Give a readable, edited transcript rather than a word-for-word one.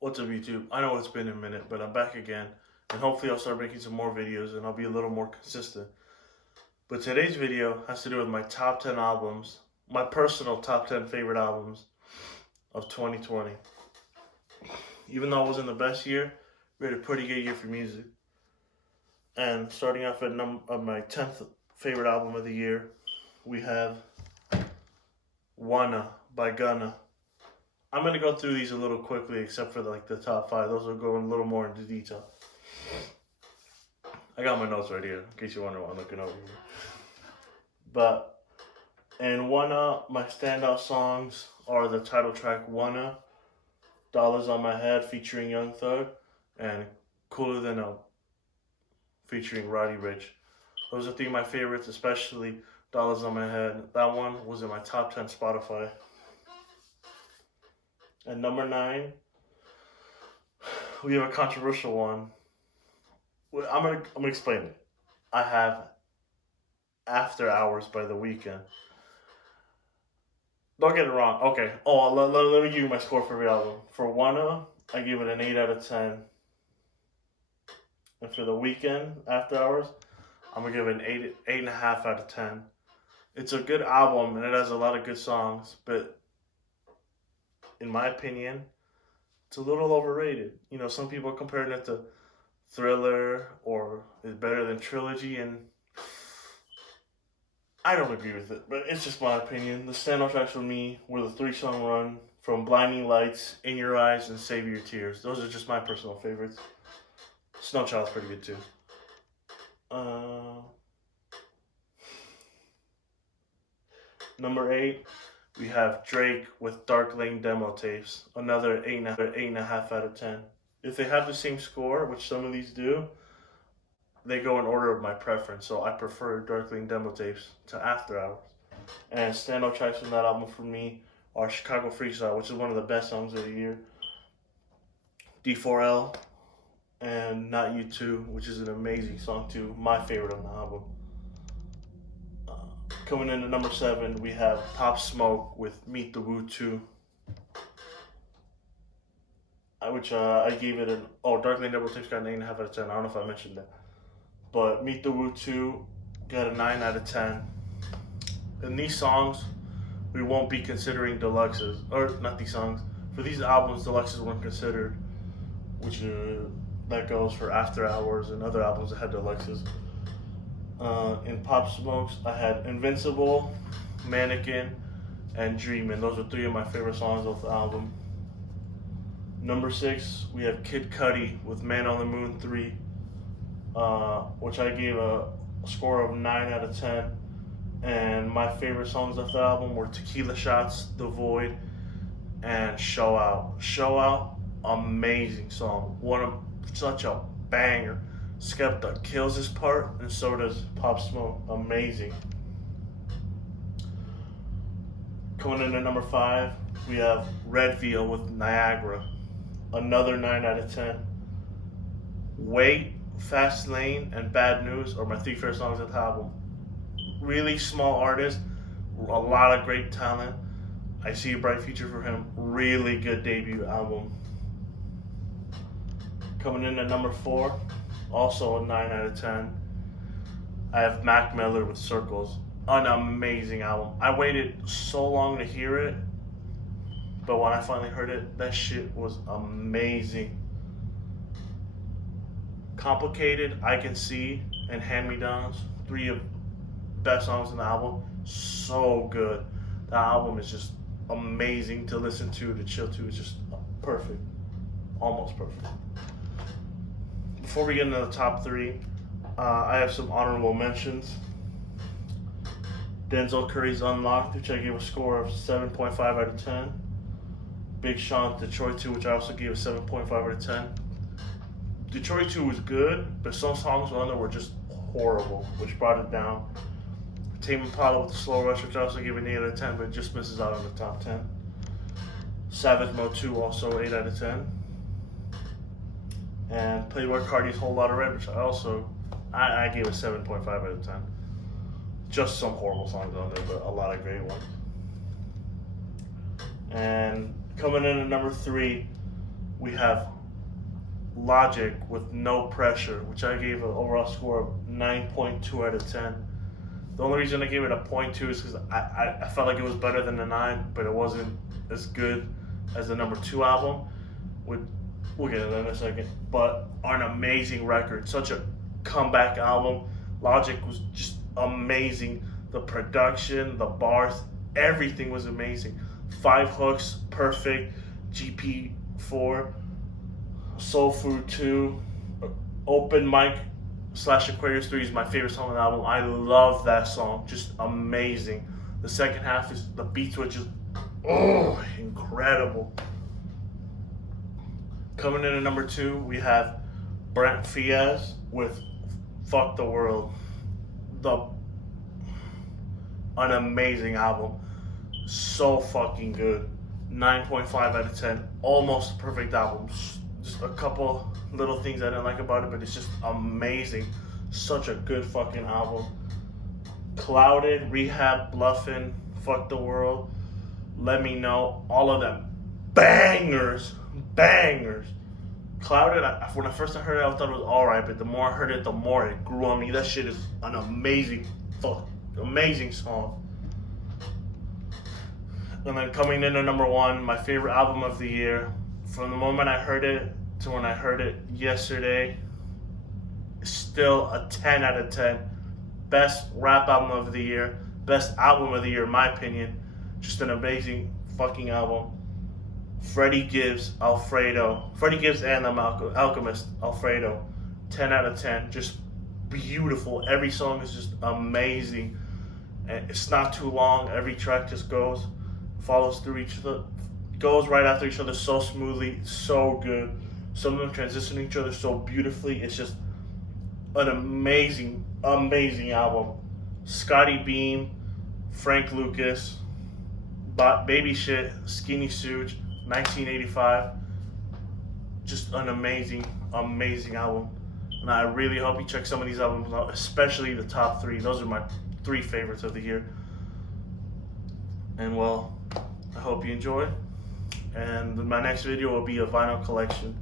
What's up, YouTube? I know it's been a minute, but I'm back again, and hopefully I'll start making some more videos and I'll be a little more consistent. But today's video has to do with my top 10 albums, my personal top 10 favorite albums of 2020. Even though it wasn't the best year, we had a pretty good year for music. And starting off at my 10th favorite album of the year, we have Wanna by Gunna. I'm going to go through these a little quickly, except for the top 5. Those will go a little more into detail. I got my notes right here, in case you wonder why I'm looking over here. But in Wanna, my standout songs are the title track Wanna, Dollars on My Head featuring Young Thug, and Cooler Than a featuring Roddy Ricch. Those are three of my favorites, especially Dollars on My Head. That one was in my top 10 Spotify. At number 9, we have a controversial one. I'm gonna explain it. I have After Hours by The Weeknd. Don't get it wrong. Okay. Let me give you my score for every album. For Wanna, I give it an 8 out of 10. And for The Weeknd, After Hours, I'm gonna give it an 8.5 out of 10. It's a good album and it has a lot of good songs, but in my opinion, it's a little overrated. You know, some people are comparing it to Thriller or is better than Trilogy, and I don't agree with it, but it's just my opinion. The standout tracks for me were the 3-song run from Blinding Lights, In Your Eyes, and Save Your Tears. Those are just my personal favorites. Snow Child's pretty good too. Number 8, we have Drake with Dark Lane Demo Tapes. Another 8.5 out of 10. If they have the same score, which some of these do, they go in order of my preference. So I prefer Dark Lane Demo Tapes to After Hours. And standout tracks from that album for me are Chicago Freestyle, which is one of the best songs of the year, D4L, and Not You Too, which is an amazing song too. My favorite on the album. Coming in at number 7, we have Pop Smoke with Meet the Woo 2. Which I gave it an... Dark Lane Double Tapes got an 8.5 out of 10. I don't know if I mentioned that. But Meet the Woo 2 got a 9 out of 10. And these songs, we won't be considering deluxes. Or, not these songs. For these albums, deluxes weren't considered. Which, that goes for After Hours and other albums that had deluxes. In Pop Smokes, I had Invincible, Mannequin, and Dreamin'. Those are 3 of my favorite songs off the album. Number 6, we have Kid Cudi with Man on the Moon 3, which I gave a score of 9 out of 10. And my favorite songs off the album were Tequila Shots, The Void, and Show Out. Show Out, amazing song. Such a banger. Skepta kills his part, and so does Pop Smoke. Amazing. Coming in at number 5, we have Red Veil with Niagara. Another 9 out of 10. Wait, Fast Lane, and Bad News are my 3 favorite songs of the album. Really small artist, a lot of great talent. I see a bright future for him. Really good debut album. Coming in at number 4, also a 9 out of 10. I have Mac Miller with Circles. An amazing album. I waited so long to hear it, but when I finally heard it, that shit was amazing. Complicated, I Can See, and Hand Me Downs, 3 of the best songs in the album. So good. The album is just amazing to listen to chill to. It's just perfect. Almost perfect. Before we get into the top 3, I have some honorable mentions. Denzel Curry's Unlocked, which I gave a score of 7.5 out of 10. Big Sean's Detroit 2, which I also gave a 7.5 out of 10. Detroit 2 was good, but some songs on there were just horrible, which brought it down. Tame Impala with the Slow Rush, which I also gave an 8 out of 10, but it just misses out on the top 10. Savage Mode 2, also 8 out of 10. And Playboi Carti's Whole Lotta Red, which I gave a 7.5 out of 10. Just some horrible songs on there, but a lot of great ones. And coming in at number 3, we have Logic with No Pressure, which I gave an overall score of 9.2 out of 10. The only reason I gave it a 0.2 is because I felt like it was better than the 9, but it wasn't as good as the number 2 album. We'll get into that in a second. But an amazing record, such a comeback album. Logic was just amazing. The production, the bars, everything was amazing. 5 hooks, perfect. GP4, Soul Food 2, Open Mic / Aquarius 3 is my favorite song on the album. I love that song, just amazing. The second half is the beats were just incredible. Coming in at number 2, we have Brent Fias with Fuck the World. An amazing album. So fucking good. 9.5 out of 10. Almost perfect album. Just a couple little things I didn't like about it, but it's just amazing. Such a good fucking album. Clouded, Rehab, Bluffin', Fuck the World, Let Me Know. All of them bangers. Clouded, when I first heard it, I thought it was alright, but the more I heard it, the more it grew on me. That shit is an amazing song. And then coming in at number 1, my favorite album of the year. From the moment I heard it to when I heard it yesterday, still a 10 out of 10. Best rap album of the year. Best album of the year, in my opinion. Just an amazing fucking album. Freddie Gibbs and the Alchemist, Alfredo. 10 out of 10. Just beautiful. Every song is just amazing. And it's not too long. Every track just follows through each other, goes right after each other so smoothly, so good. Some of them transition to each other so beautifully. It's just an amazing album. Scotty Beam, Frank Lucas, Baby Shit, Skinny Suit, 1985. Just an amazing album. And I really hope you check some of these albums out, especially the top 3. Those are my 3 favorites of the year. And well, I hope you enjoy. And my next video will be a vinyl collection.